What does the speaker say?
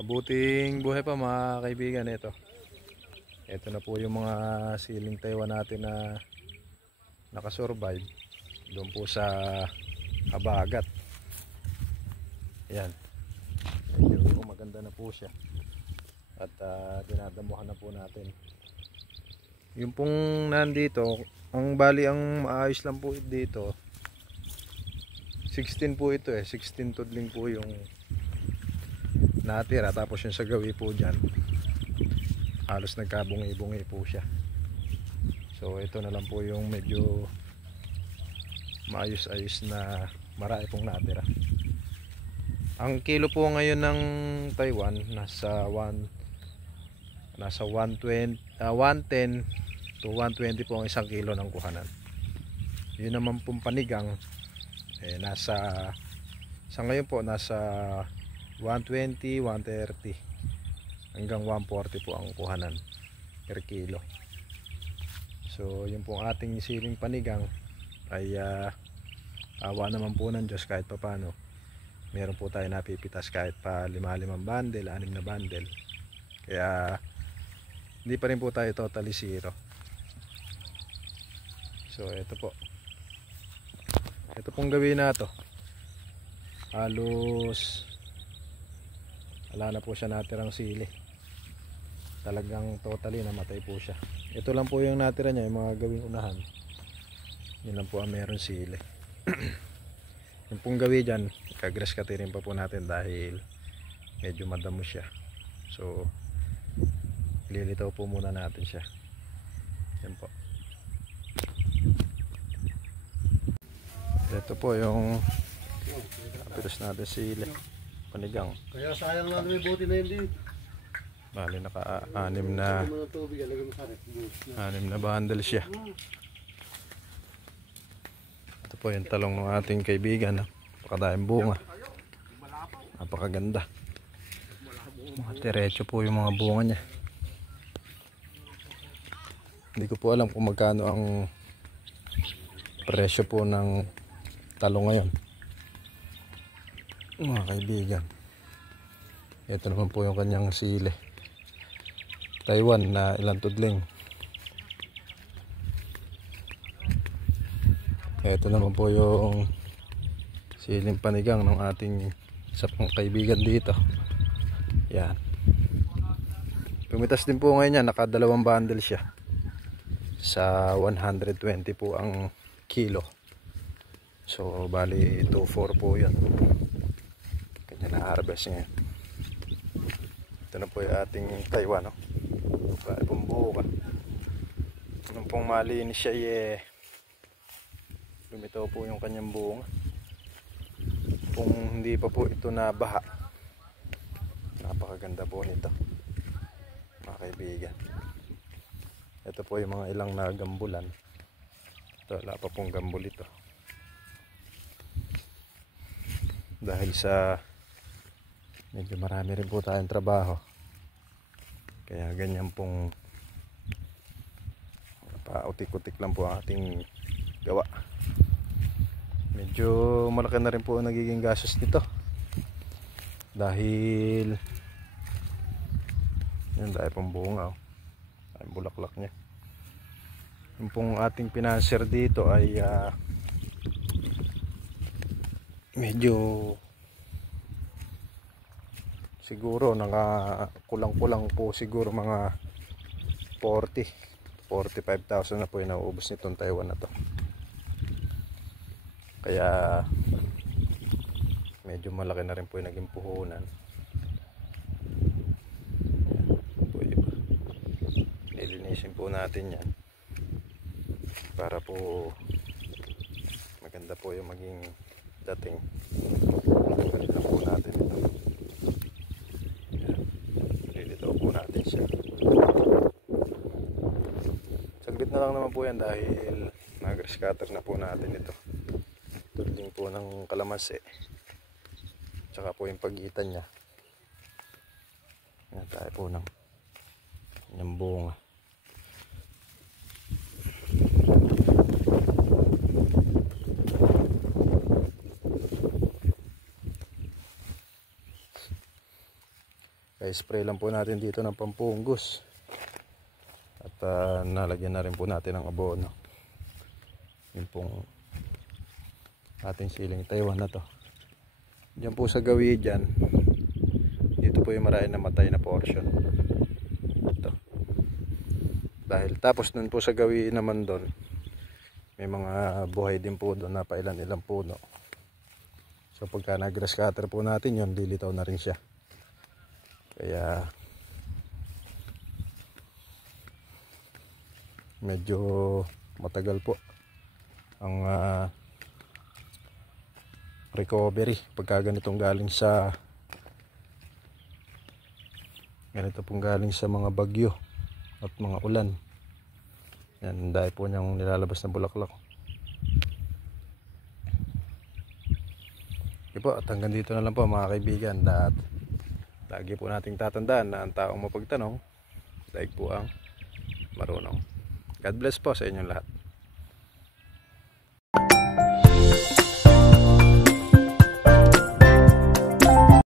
Mabuting buhay pa mga kaibigan. Ito na po yung mga siling Taiwan natin na nakasurvive doon po sa habagat. Yan, medyo maganda na po siya at dinadamuhan na po natin. Yung pong nandito, ang bali ang maayos lang po dito 16 po ito 16 tudling po yung natira, tapos yung sa gawi po dyan halos nagkabungi-bungi po siya. So ito na lang po yung medyo maayos-ayos na marami pong natira. Ang kilo po ngayon ng Taiwan nasa 110 to 120 po ang isang kilo ng kuhanan. Yun naman pong panigang sa ngayon po nasa 120, 130 hanggang 140 po ang kuhanan per kilo. So yung pong ating siling panigang ay awa naman po ng Diyos, kahit pa paano meron po tayo napipitas kahit pa 5 bundle, 6 na bundle. Kaya hindi pa rin po tayo totally zero. So ito pong gawin na to, halos wala na po siya natirang sili, talagang totally namatay po siya. Ito lang po yung natira niya, yung mga gawing unahan, yun lang po ang meron sili. Yung pong gawi dyan, kagras katirin pa po natin dahil medyo madamo siya. So lilitaw po muna natin siya. Yan po. Ito po yung pitas natin sili panigang. Kaya sayang na may buti na hindi. Bali naka-6 na bundle siya. Ito po yung talong ng ating kaibigan. Napakadaming bunga. Napakaganda. Diretso po yung mga bunga niya. Hindi ko po alam kung magkano ang presyo po ng talong ngayon, mga kaibigan. Ito naman po yung kanyang sili Taiwan na ilang tudling. Ito naman po yung siling panigang ng ating isa pang kaibigan dito. Yan, pumitas din po ngayon yan, naka 2 bundle siya sa 120 po ang kilo. So bali 2.4 po yun kanya na harvest ngayon. Ito na po yung ating Taiwan, bali pong buka. Nung pong malinis siya lumitaw po yung kanyang bunga. Kung hindi pa po ito na baha, napakaganda po nito mga kaibigan. Ito po yung mga ilang na gambulan. Ito, wala pa pong gambul ito dahil sa medyo marami rin po tayong trabaho, kaya ganyan pong pautik-utik lang po ang ating gawa. Medyo malaki na rin po ang nagiging gastos nito dahil yun, dahil pong bunga ay bulaklak niya. Yung pong ating pinanser dito ay medyo siguro kulang-kulang po, siguro mga 45,000 na po yung nauubos nitong Taiwan na to. Kaya medyo malaki na rin po yung naging puhunan. Nilinisin po natin yan para po maganda po yung maging dating. Maganda po natin ito. Lilitaw po natin siya. Saglit na lang naman po yan dahil nag-rescatter na po natin ito. Tuling po ng kalamansi, tsaka po yung pagitan niya. Yan tayo po ng yung bunga. Kaka-spray lang po natin dito ng pampungus. At nalagyan na rin po natin ng abono. Yun pong ating siling Taiwan na to. Diyan po sa gawi dyan, dito po yung marami namatay na portion. Ito. Dahil tapos nun po sa gawi naman doon, may mga buhay din po doon na pailan-ilang puno. So pagka nag-grass cutter po natin yun, lilitaw na rin siya. Kaya medyo matagal po ang recovery pagka ganitong galing sa mga bagyo at mga ulan. Yan, dahil po niyang nilalabas na bulaklak. Okay po, at hanggang dito na lang po mga kaibigan. At lagi po nating tatandaan na ang taong mapagtanong, daig po ang marunong. God bless po sa inyong lahat.